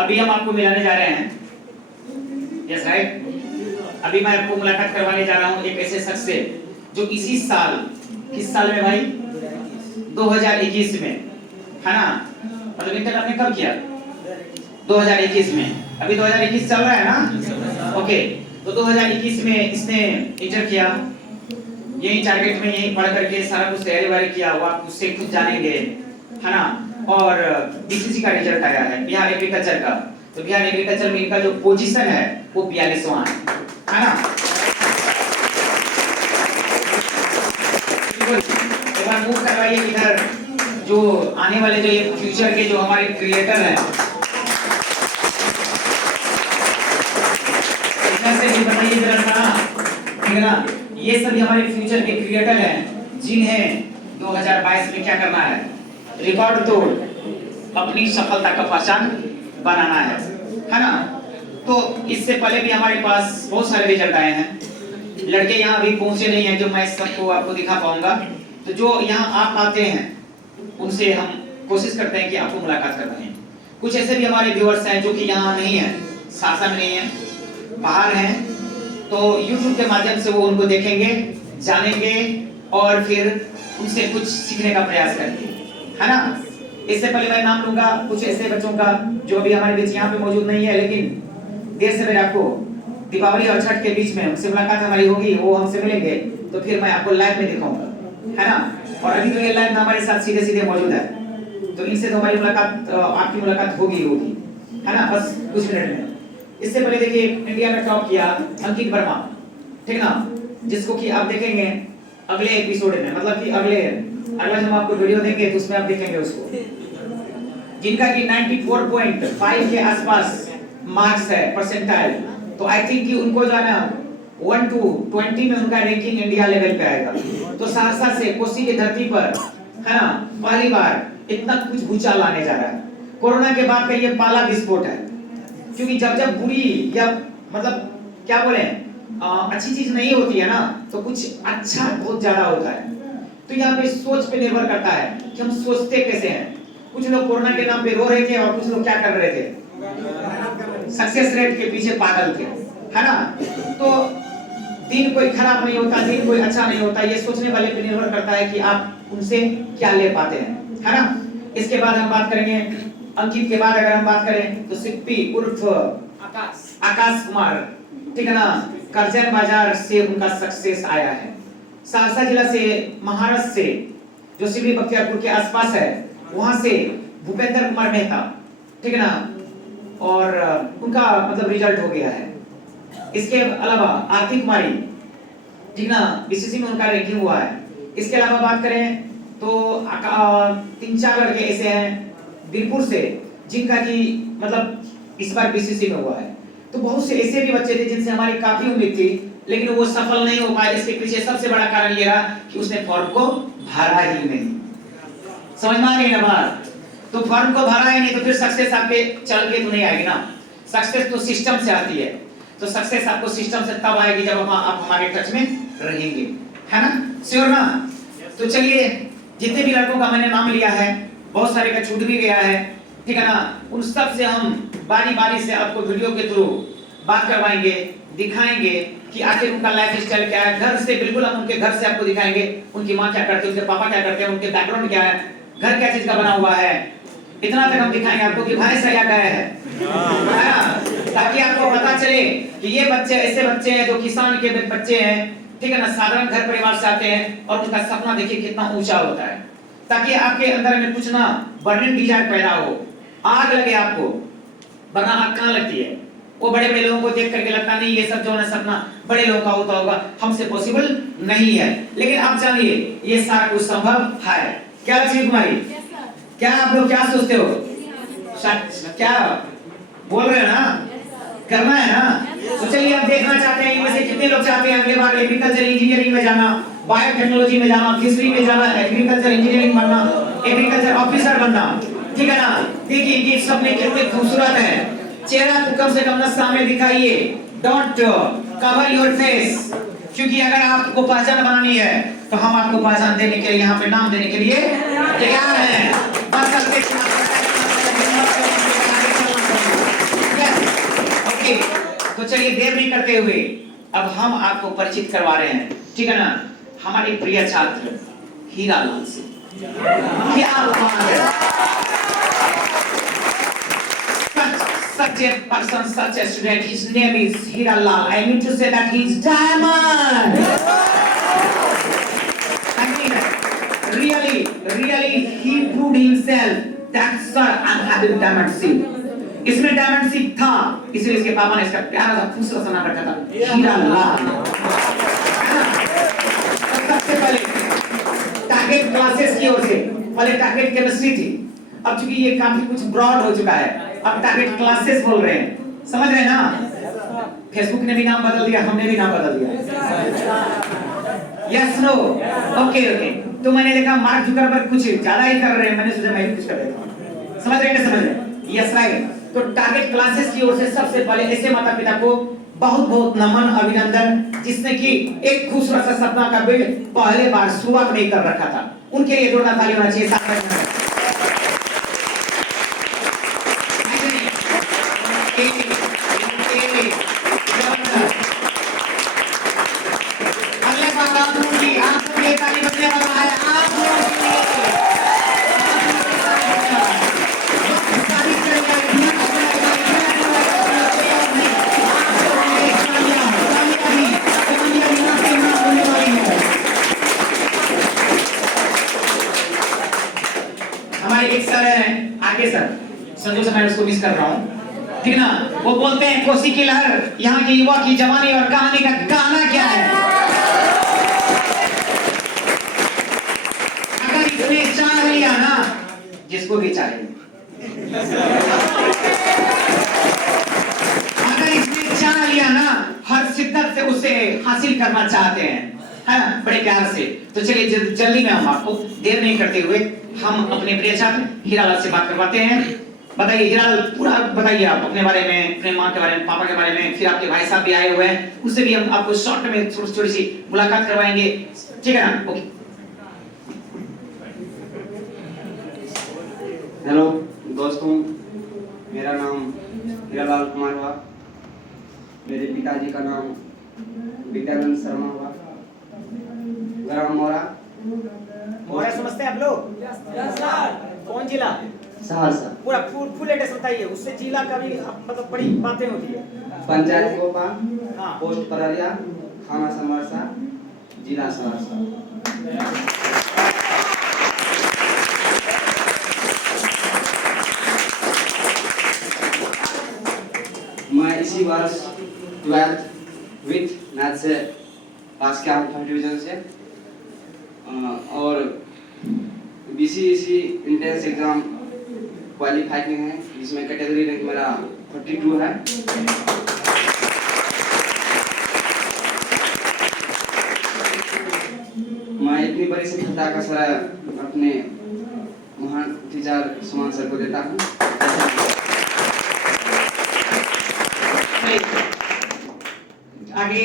अभी हम आपको मिलाने जा रहे हैं, यस राइट। अभी मैं आपको मुलाकात करवाने जा रहा हूँ एक ऐसे शख्स से जो इसी साल, किस साल में भाई, 2021 में, है ना, मतलब इंटर आपने कब किया, 2021 में। अभी 2021 चल रहा है ना, ओके। तो 2021 में इसने इंटर किया, यही टारगेट में यही पढ़ करके सारा कुछ तैयारी वारी किया हुआ, आप उससे खुद जानेंगे, है ना। और बीसीसी का रिजल्ट आया है बिहार एग्रीकल्चर का, तो बिहार एग्रीकल्चर में इनका जो पोजीशन है वो 42वां है ना। एक बार मूव करवाइए इधर, जो आने वाले जो ये फ्यूचर के जो हमारे क्रिएटर हैं, इधर से भी बताइए जरा सा, ठीक है ना। ये सभी हमारे फ्यूचर के क्रिएटर हैं जिन्हें 2022 में क्या करना है, रिकॉर्ड तोड़ अपनी सफलता का पहचान बनाना है ना। तो इससे पहले भी हमारे पास बहुत सारे रिजल्ट आए हैं, लड़के यहाँ अभी पहुंचे नहीं हैं जो मैं सबको आपको दिखा पाऊंगा। तो जो यहाँ आप आते हैं उनसे हम कोशिश करते हैं कि आपको मुलाकात करवाएं। कुछ ऐसे भी हमारे व्यूअर्स हैं जो कि यहाँ नहीं है, शासन में नहीं है, बाहर हैं, तो YouTube के माध्यम से वो उनको देखेंगे, जानेंगे और फिर उनसे कुछ सीखने का प्रयास करेंगे, है ना। इससे पहले मैं नाम लूंगा कुछ ऐसे बच्चों का जो अभी हमारे बीच यहाँ पे मौजूद नहीं है, लेकिन देर से मेरे आपको दीपावली और छठ के बीच में उनसे मुलाकात हमारी होगी, वो हमसे मिलेंगे तो फिर मैं आपको लाइव में दिखाऊंगा, है ना। और अभी तो ये लाइव में हमारे साथ सीधे सीधे मौजूद है, तो इनसे तो हमारी मुलाकात, आपकी मुलाकात होगी, है ना, बस कुछ मिनट में। इससे पहले देखिए इंडिया में टॉप किया अंकित वर्मा, ठीक ना, जिसको कि आप देखेंगे अगले एपिसोड में, मतलब कि अगला जब आपको वीडियो देंगे तो उसमें आप देखेंगे उसको, जिनका कि 94.5 के आसपास मार्क्स है परसेंटाइल। तो आई थिंक कि उनको जो है ना 1 to 20 में उनका रैंकिंग इंडिया लेवल पे आएगा। तो सहरसा से कोसी की धरती पर, है ना, पहली बार इतना कुछ भूचाल आने जा रहा है। कोरोना के बाद का ये पहला विस्फोट है, क्योंकि जब बुरी या मतलब क्या बोले अच्छी चीज नहीं होती है ना, तो कुछ अच्छा बहुत ज्यादा होता है। तो यहाँ पे सोच पे निर्भर करता है कि हम सोचते कैसे हैं। कुछ लोग कोरोना के नाम पे रो रहे थे और कुछ लोग क्या कर रहे थे, सक्सेस रेट के पीछे पागल थे, है ना। तो दिन कोई खराब नहीं होता, दिन कोई अच्छा नहीं होता, ये सोचने वाले पे निर्भर करता है कि आप उनसे क्या ले पाते हैं, है ना। इसके बाद हम बात करेंगे अंकित के बाद अगर हम बात करें तो सिप्पी उर्फ आकाश कुमार, ठीक है ना, करजन बाजार से उनका सक्सेस आया है। सहरसा जिला से, महाराष्ट्र से, जो सिवनी बख्तियारपुर के आसपास है, वहां से भूपेंद्र कुमार मेहता, ठीक है ना, और उनका मतलब रिजल्ट हो गया है। इसके अलावा आरती कुमारी, ठीक ना, बीसीसी में उनका रैंकिंग हुआ है। इसके अलावा बात करें तो 3-4 लड़के ऐसे हैं बीरपुर से जिनका कि मतलब इस बार बीसीसी में हुआ है। तो बहुत से ऐसे भी बच्चे थे जिनसे हमारी काफी उम्मीद थी, लेकिन वो सफल नहीं हो पाए। इसके पीछे सबसे बड़ा कारण ये रहा कि उसने फॉर्म को भरा ही नहीं। समझ में आ रही है ना बात? तो फॉर्म को भरा ही नहीं तो फिर सक्सेस आपके चल के तो नहीं आएगी ना। सक्सेस तो सिस्टम से आती है, तो सक्सेस आपको सिस्टम से तब आएगी जब आप हमारे टच में रहेंगे, है ना, श्योर ना। तो चलिए, जितने भी लड़कों का मैंने नाम लिया है, बहुत सारे का छूट भी गया है, ठीक है ना, उन सब से हम बारी बारी से आपको वीडियो के थ्रू बात करवाएंगे, दिखाएंगे कि आखिर उनका लाइफ स्टाइल क्या है। घर से बिल्कुल हम उनके घर से आपको दिखाएंगे, उनकी माँ क्या करती है, उनके पापा क्या करते हैं, उनके बैकग्राउंड क्या है, घर क्या चीज का बना हुआ है, इतना तक हम दिखाएंगे आपको कि भाई सया गया है, ताकि आपको पता चले कि ये बच्चे ऐसे बच्चे हैं जो किसान के बच्चे हैं, ठीक है ना, साधारण घर परिवार से आते हैं और उनका सपना देखिए कितना ऊंचा होता है, ताकि आपके अंदर में कुछ ना बर्निंग डिजायर पैदा हो, आग लगे आपको। वरना आग कहाँ लगती है? वो बड़े बड़े लोगों को देख करके लगता नहीं ये सब जो है सपना बड़े लोगों का होता होगा, हमसे पॉसिबल नहीं है। लेकिन आप जानिए ये सारा कुछ संभव है। क्या लक्ष्मी कुमारी, क्या आप लोग क्या सोचते हो? क्या बोल रहे हैं ना, करना है ना। तो चलिए आप देखना चाहते हैं इनमें से कितने लोग चाहते हैं अगले बार एग्रीकल्चर इंजीनियरिंग में जाना, बायोटेक्नोलॉजी में जाना, फिशरी में जाना, एग्रीकल्चर इंजीनियरिंग बनना, एग्रीकल्चर ऑफिसर बनना, ठीक है ना। देखिए ये सपने कितने खूबसूरत हैं। चेहरा को कम से कम ना सामने दिखाइए, डोंट कवर योर फेस, क्योंकि अगर आपको पहचान बनानी है तो हम आपको पहचान देने के लिए, यहाँ पे नाम देने के लिए तैयार हैं। बस चलिए देर नहीं करते हुए अब हम आपको परिचित करवा रहे हैं, ठीक है ना, हमारे प्रिय छात्र हीरालाल से। क्या बात है, such a person, such a student, his name is Hiralal. I mean to say that he is diamond. I mean, really, he proved himself that sir, I'm having diamond seed. इसमें डायमंड सीड था, इसलिए इसके पापा ने इसका प्यारा सा खूबसूरत सा नाम रखा था हीरालाल। सबसे पहले टारगेट क्लासेस की ओर से पहले टारगेट केमिस्ट्री थी, अब चूंकि ये काफी कुछ ब्रॉड हो चुका है, अब टारगेट क्लासेस बोल रहे हैं, समझ रहे हैं ना। फेसबुक ने भी नाम बदल दिया, हमने भी नाम बदल दिया। Yes no okay. तो मैंने देखा मार्क जुकरबर्ग कुछ ज्यादा ही कर रहे हैं, मैंने सोचा मैं भी कुछ कर देता हूं। समझ रहे हैं, समझ रहे हैं? Yes right. तो टारगेट क्लासेस की ओर से सबसे पहले ऐसे माता पिता को बहुत बहुत नमन, अभिनंदन, जिसने कि एक खूबसूरत सा सपना का बिल्ड पहले बार शुरुआत में ही कर रखा था, उनके लिए जोरदार ताली होना चाहिए। एक सर है आगे सर, संजू से मैं उसको मिस कर रहा हूँ, ठीक ना। वो बोलते हैं कोसी की लहर, यहाँ के युवा की जवानी और कहानी का गाना क्या है। अगर इसने चाह लिया ना, जिसको भी चाहे, अगर इसने चाह लिया ना, हर शिद्दत से उसे हासिल करना चाहते हैं, है बड़े प्यार से। तो चलिए जल्दी में हम आपको देर नहीं करते हुए हम अपने प्रिय छात्र हीरालाल से बात करवाते हैं। बताइए हीरालाल, पूरा बताइए आप अपने बारे में, अपने माँ के बारे में, पापा के बारे में, फिर आपके भाई साहब भी आए हुए हैं, उससे भी हम आपको शॉर्ट में थोड़ी सी मुलाकात करवाएंगे, ठीक है ना। ओके। हेलो दोस्तों, मेरा नाम हीरालाल कुमार हुआ, मेरे पिताजी का नाम विद्यानंद शर्मा हुआ, ग्राम मोरा समझते हैं आप लोग? कौन जिला? सहरसा। पूरा फुल एड्रेस बताइए, उससे जिला का भी मतलब बड़ी बातें होती है। पंचायत कोपा, हाँ। पोस्ट पररिया, थाना समरसा, जिला सहरसा। मैं इसी वर्ष 12th विथ मैथ से पास किया हूँ, फर्स्ट डिवीजन से, और बीसीएससी इंट्रेंस एग्जाम क्वालिफाई में है, जिसमें कैटेगरी रैंक मेरा 42 है। मैं इतनी बड़ी सफलता का श्रेय अपने महान टीचर सुमन सर को देता हूँ। आगे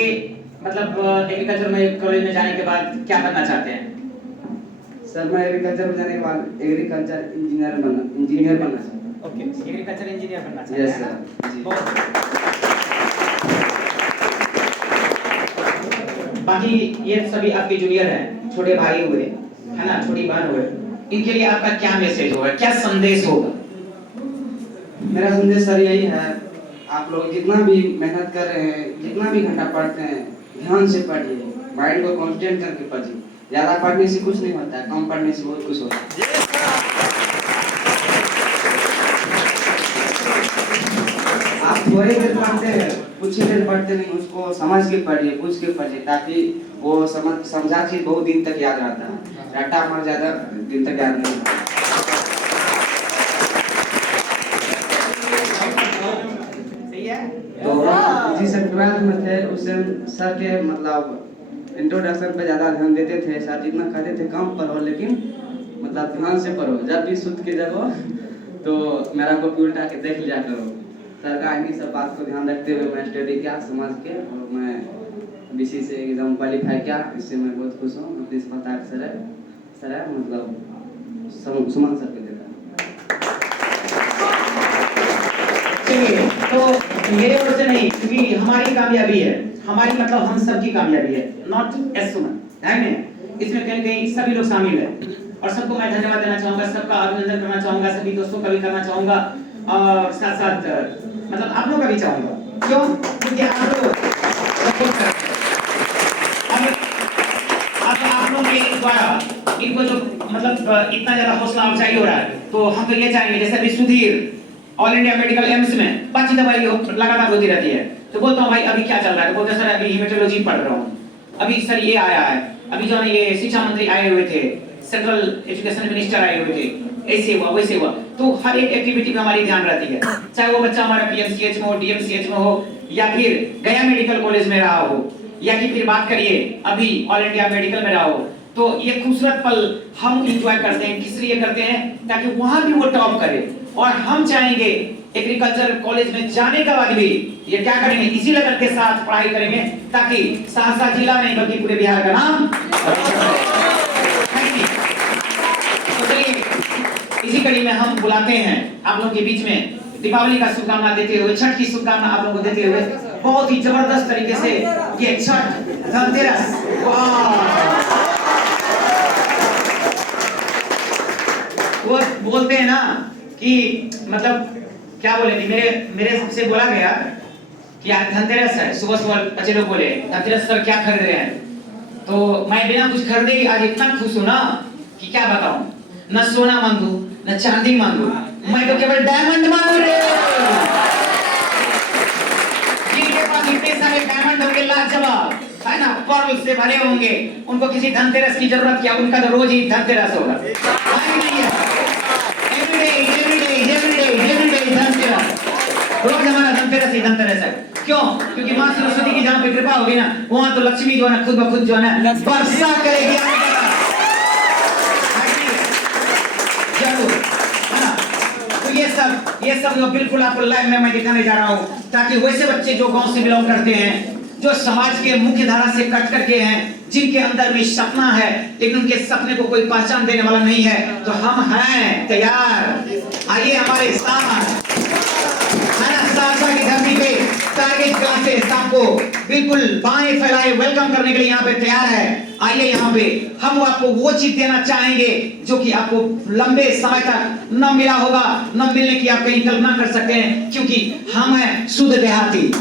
मतलब एग्रीकल्चर में कॉलेज में जाने के बाद क्या बनना चाहते हैं? सर मैं एग्रीकल्चर में जाने के बाद एग्रीकल्चर इंजीनियर बनना चाहता हूँ। ओके, एग्रीकल्चर इंजीनियर बनना चाहते हैं। यस सर जी। बाकी ये सभी आपके जूनियर हैं, छोटे भाई हुए, है ना, छोटी बहन हुए, इनके लिए आपका क्या मैसेज होगा, क्या संदेश होगा? मेरा संदेश सर यही है, आप लोग जितना भी मेहनत कर रहे हैं, जितना भी घंटा पढ़ते हैं, ध्यान से पढ़िए, माइंड को कॉन्सेंट्रेट करके पढ़िए। ज्यादा पढ़ने से कुछ नहीं होता है, कम पढ़ने से बहुत कुछ होता है। आप थोड़ी देर पढ़ते हैं, कुछ ही देर पढ़ते नहीं, उसको समझ के पढ़िए, पूछ के पढ़िए, ताकि वो समझा चीज बहुत दिन तक याद रहता है। रट्टा मार ज्यादा दिन तक याद नहीं रहता। तो जिस ट्वेल्थ में थे उससे सर के मतलब इंट्रोडक्शन पे ज़्यादा ध्यान देते थे। सर जितना कहते थे कम पढ़ो, लेकिन मतलब ध्यान से पढ़ो, जब भी सुध के जगो तो मेरा कॉपी उल्टा के देख लिया करो। सर का इन्हीं सब बात को ध्यान रखते हुए मैं स्टडी किया समझ के, और मैं बीसी से एग्जाम क्वालिफाई किया। इससे मैं बहुत खुश हूँ। अपनी सफलता सर मतलब सुमन सर को देता हूँ। चलिए तो मेरे ओर से नहीं, क्योंकि हमारी कामयाबी है, हमारी मतलब हम सबकी कामयाबी है, नॉट एस सुमन, है ना? इसमें कहीं कहीं सभी लोग शामिल है और सबको मैं धन्यवाद देना चाहूंगा, सबका अभिनंदन करना चाहूंगा, सभी दोस्तों का भी करना चाहूंगा और साथ साथ मतलब आप लोगों का भी चाहूंगा। क्यों? क्योंकि आप लोग सपोर्ट करते हैं। अब आप लोगों के द्वारा इनको जो मतलब इतना ज्यादा हौसला अफजाई हो रहा है, तो हम तो ये चाहेंगे जैसे अभी Sudhir all India medical AIIMS में 5 दवाई लगातार होती रहती है, तो बोलता हूँ भाई अभी क्या चल रहा है, तो बोलते सर अभी हेमेटोलॉजी पढ़ रहा हूँ, अभी सर ये आया है, अभी जो है ये शिक्षा मंत्री आए हुए थे, सेंट्रल एजुकेशन मिनिस्टर आए हुए थे, ऐसे हुआ वैसे हुआ, तो हर एक एक्टिविटी में हमारी ध्यान रहती है, चाहे वो बच्चा हमारा पीएमसीएच में हो, डीएमसीएच में हो, या फिर गया मेडिकल कॉलेज में रहा हो, या कि फिर बात करिए अभी ऑल इंडिया मेडिकल में रहा हो, तो ये खूबसूरत पल हम एंजॉय करते हैं। किस लिए करते हैं? ताकि वहां भी वो टॉप करे, और हम चाहेंगे एग्रीकल्चर कॉलेज में जाने के बाद भी ये क्या करेंगे, इसी लगन के साथ पढ़ाई करेंगे, ताकि सहरसा जिला नहीं बल्कि पूरे बिहार का नाम। तो चलिए इसी कड़ी में हम बुलाते हैं आप लोगों के बीच में दीपावली का शुभकामना देते हुए, छठ की शुभकामना आप लोगों को देते हुए, बहुत ही जबरदस्त तरीके से ये छठ धनतेरस, वो बोलते हैं ना कि मतलब क्या बोले थी, मेरे सबसे बोला गया कि आज धनतेरस है, सुबह सुबह बच्चे लोग बोले धनतेरस सर क्या खरीद रहे हैं, तो मैं बिना कुछ खरीदे आज इतना खुश हूं ना कि क्या बताऊं, न सोना मांगू न चांदी मांगू, मैं तो केवल डायमंड मांगू रे। जिनके पास इतने सारे डायमंड होंगे लाजवाब, है ना, पर्ल से भरे होंगे, उनको किसी धनतेरस की जरूरत क्या, उनका तो रोज ही धनतेरस होगा। रोज हमारा धनतेरस ही धनतेरस है। क्यों? क्योंकि माँ सरस्वती की जहाँ पे कृपा होगी ना, वहाँ तो लक्ष्मी जो है ना खुद ब खुद जो है ना वर्षा करेगी। जरूर, है ना? तो ये सब जो बिल्कुल आपको लाइव में मैं दिखाने जा रहा हूँ, ताकि वैसे बच्चे जो गांव से बिलोंग करते हैं, जो समाज के मुख्य धारा से कट करके हैं, जिनके अंदर में सपना है लेकिन उनके सपने को कोई पहचान देने वाला नहीं है, तो हम हैं तैयार। आइए हमारे साथ सहरसा की धरती पे टारगेट क्लासेस आपको बिल्कुल बाएं फैलाए वेलकम करने के लिए यहाँ पे तैयार है। आइए यहाँ पे हम आपको वो चीज देना चाहेंगे जो कि आपको लंबे समय तक न मिला होगा, न मिलने की आप कहीं कल्पना कर सकते हैं, क्योंकि हम हैं शुद्ध देहाती।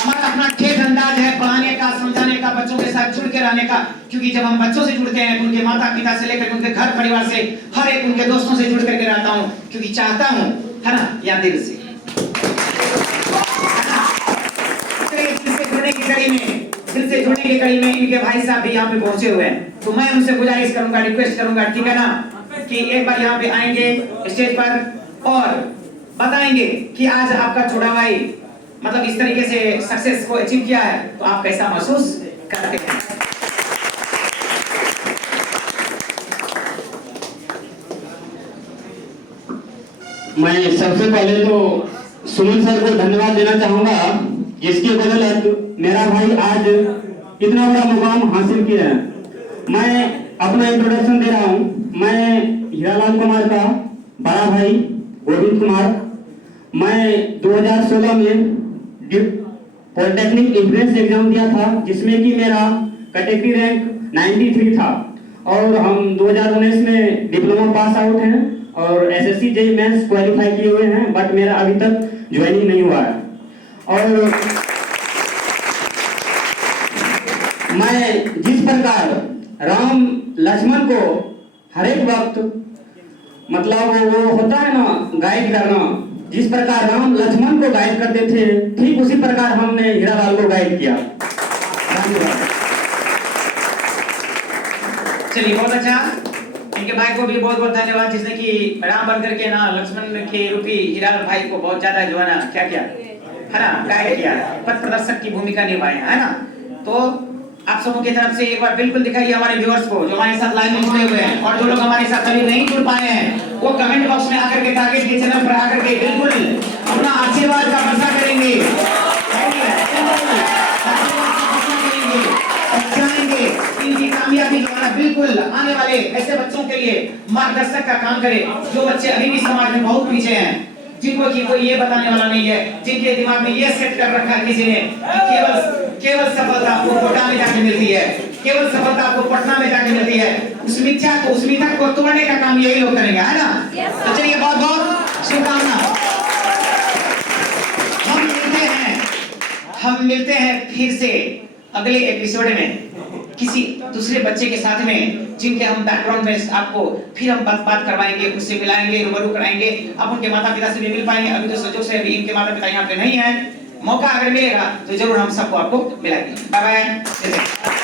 हमारा अपना ठेठ अंदाज है पढ़ाने का, समझाने का, बच्चों के साथ जुड़ के रहने का, क्योंकि जब हम बच्चों से जुड़ते हैं तो उनके माता पिता से लेकर उनके घर परिवार से, हर एक उनके दोस्तों से जुड़ करके रहता हूँ, क्योंकि चाहता हूँ, है ना, या दिल से दिल से जुड़ने की कड़ी में इनके भाई साहब भी यहाँ पे पहुंचे हुए हैं, तो मैं उनसे गुजारिश करूंगा, रिक्वेस्ट करूंगा, ठीक है ना, कि एक बार यहाँ पे आएंगे स्टेज पर और बताएंगे कि आज आपका छोटा भाई मतलब इस तरीके से सक्सेस को अचीव किया है, तो आप कैसा महसूस करते हैं। मैं सबसे पहले तो सुमन सर को धन्यवाद देना चाहूंगा, जिसकी बदौलत मेरा भाई आज इतना बड़ा मुकाम हासिल किया है। मैं अपना इंट्रोडक्शन दे रहा हूँ। मैं हीरालाल कुमार का बड़ा भाई गोविंद कुमार। मैं 2016 में पॉलिटेक्निक एंट्रेंस एग्जाम दिया था, जिसमें कि मेरा कैटेगरी रैंक 93 था, और हम 2019 में डिप्लोमा पास आउट हैं और एसएससी जेईई मेंस क्वालिफाई किए हुए हैं, बट मेरा अभी तक ज्वाइनिंग नहीं हुआ है। और मैं जिस प्रकार राम लक्ष्मण को हर एक वक्त मतलब वो होता है ना गाइड करना, जिस प्रकार राम लक्ष्मण को गाइड करते थे, ठीक उसी प्रकार हमने हीरालाल को गाइड किया। चलिए बहुत अच्छा, इनके भाई को भी बहुत बहुत धन्यवाद, जिसने कि राम बन करके ना लक्ष्मण के रूपी हीरालाल भाई को बहुत ज्यादा जो है ना क्या किया, है ना, गाइड किया, पथ प्रदर्शक की भूमिका निभाई, है ना। तो आप सबों की तरफ से एक बार बिल्कुल दिखाइए हमारे व्यूअर्स को जो हमारे साथ लाइव में जुड़े हुए हैं, और जो लोग हमारे साथ अभी नहीं जुड़ पाए हैं वो कमेंट बॉक्स में आकर के टारगेट के चैनल पर आकर के बिल्कुल अपना आशीर्वाद का वर्षा करेंगे, इनकी कामयाबी जो है बिल्कुल बिल्कुल आने वाले ऐसे बच्चों के लिए मार्गदर्शक का काम करे जो बच्चे अभी भी समाज में बहुत पीछे हैं, जिनको कि कोई ये बताने वाला नहीं है, जिनके दिमाग में ये सेट कर रखा है किसी ने कि केवल सफलता आपको कोटा में जाके मिलती है, केवल सफलता आपको पटना में जाके मिलती है। उस मिथ्या को तोड़ने का काम यही लोग करेंगे, है ना? तो चलिए बहुत बहुत शुभकामना। हम मिलते हैं फिर से अगले एपिसोड में किसी दूसरे बच्चे के साथ में, जिनके हम बैकग्राउंड में आपको फिर हम बात करवाएंगे, उससे मिलाएंगे, रूबरू कराएंगे। आप उनके माता पिता से भी मिल पाएंगे। अभी तो संजोग से अभी इनके माता पिता यहाँ पे नहीं है, मौका अगर मिलेगा तो जरूर हम सबको आपको मिलाएंगे। Bye bye.